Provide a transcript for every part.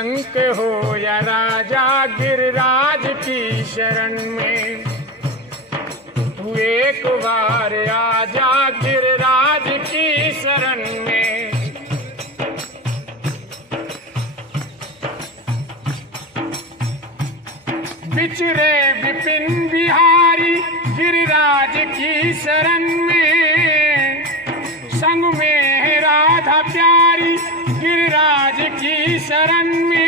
रंक हो या राजा गिरिराज की शरण में। तू एक बार आजा गिरिराज की शरण में। बिचरे विपिन बिहारी गिरिराज की शरण में। संग में है राधा प्यारी गिरिराज की शरण में।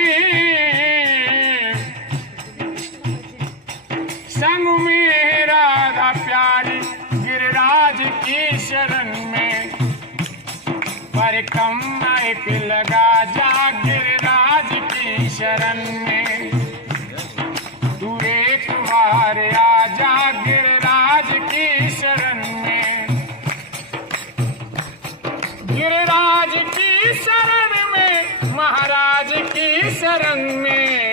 संग में है राधा प्यारी गिरिराज की शरण में। परिक्रमा एक लगा जा गिरिराज की शरण में। तू एक बार आजा गिरिराज की शरण में। गिरिराज की शरण में महाराज की शरण में।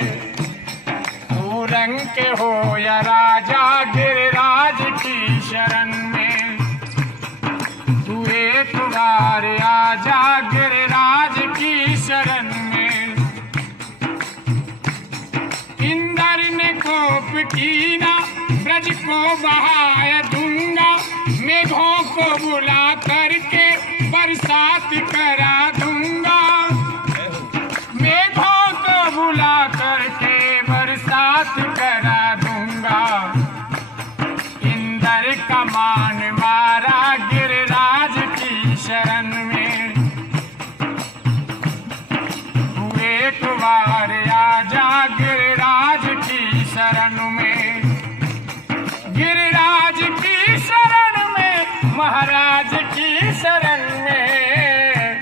तू रंक हो या राजा गिरिराज की शरण में। तू एक बार आजा गिरिराज की शरण में। इंद्र ने कोप कीना ब्रज को बहाय दूंगा। मेघों को बुला करके बरसात करा दूंगा। मेघों को बुला करके बरसात करा दूंगा। इंद्र का मान मारा गिरिराज की शरण में। तू एक बार आजा गिरिराज की शरण में। गिरिराज की शरण में महाराज की शरण में।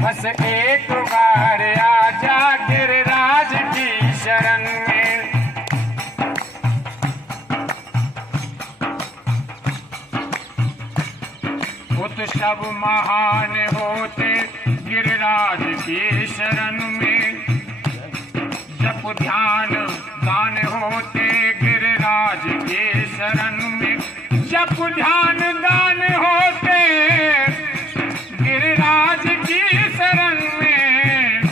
बस एक बार आजा गिरिराज की शरण में। वो तो सब महान होते गिरिराज की शरण में। जप ध्यान दान होते गिरिराज के शरण में। जप ध्यान दान होते गिरिराज की शरण में।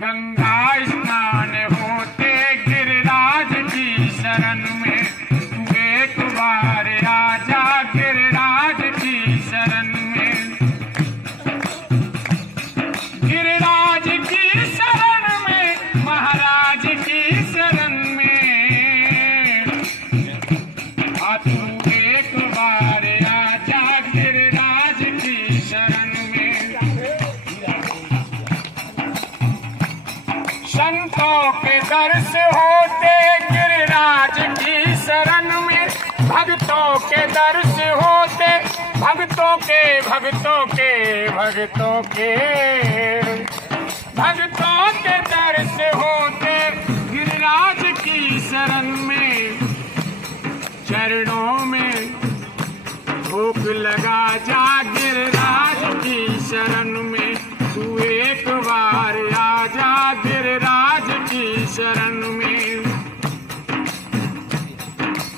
गंगा स्नान होते गिरिराज की शरण में। तू एक बार आजा गिरिराज की शरण में। गिरिराज की शरण में महाराज की शरण में। तू एक बार आजा गिरिराज की शरण में। संतों के दर्श होते गिरिराज की शरण में। भक्तों के दर्श होते भक्तों के भक्तों के भक्तों के भक्तों के दर्श होते गिरिराज की शरण में। चरणों में भूख लगा जा गिरिराज की शरण में। तू एक बार आजा गिरिराज की शरण में।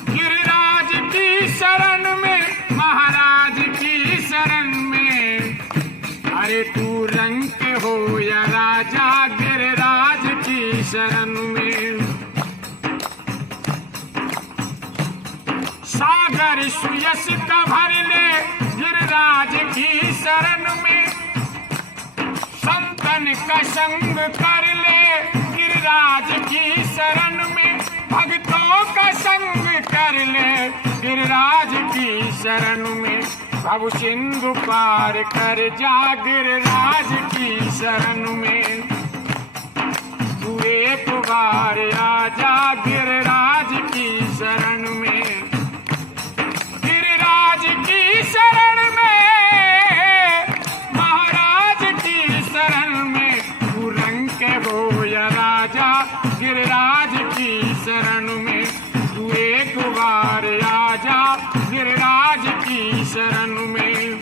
गिरिराज की शरण में महाराज की शरण में। अरे तू रंक हो या राजा गिरिराज की शरण में। सागर सुयस का भर ले गिरिराज की शरण में। संतन का संग कर ले गिरिराज की शरण में। भक्तों का संग कर ले गिरिराज की शरण में। भव सिंधु पार कर जा गिरिराज की शरण में। तू एक बार आजा गिरिराज की शरण में। गिरिराज की शरण में महाराज की शरण में। तू रंक हो या राजा गिरिराज की शरण में। तू एक बार आजा गिरिराज की शरण में।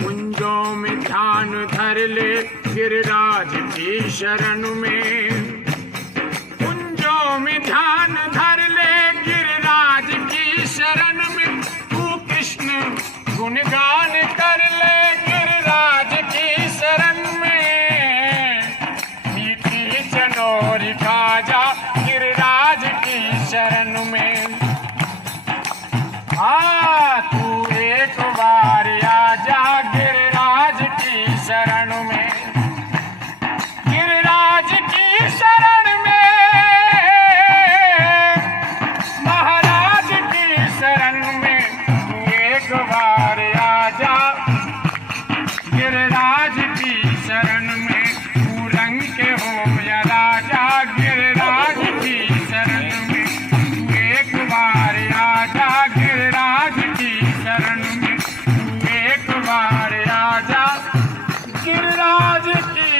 कुंजों में ध्यान धर ले गिरिराज की शरण में। कुंजों में ध्यान धर ले गिरिराज की गुणगान कर ले गिरिराज की शरण में, मीठी चनोरी खा जा गिरिराज की शरण में। हाँ तू एक बार आ जा गिरिराज की शरण में, गिरिराज की शरण में, महाराज की शरण में तू एक बार आ जा गिरिराज की शरण में। तू रंग के हो या राजा गिरिराज की शरण में, तू एक बार आ जा गिरिराज की शरण में, तू एक बार आ जा गिरिराज की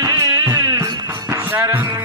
शरण में।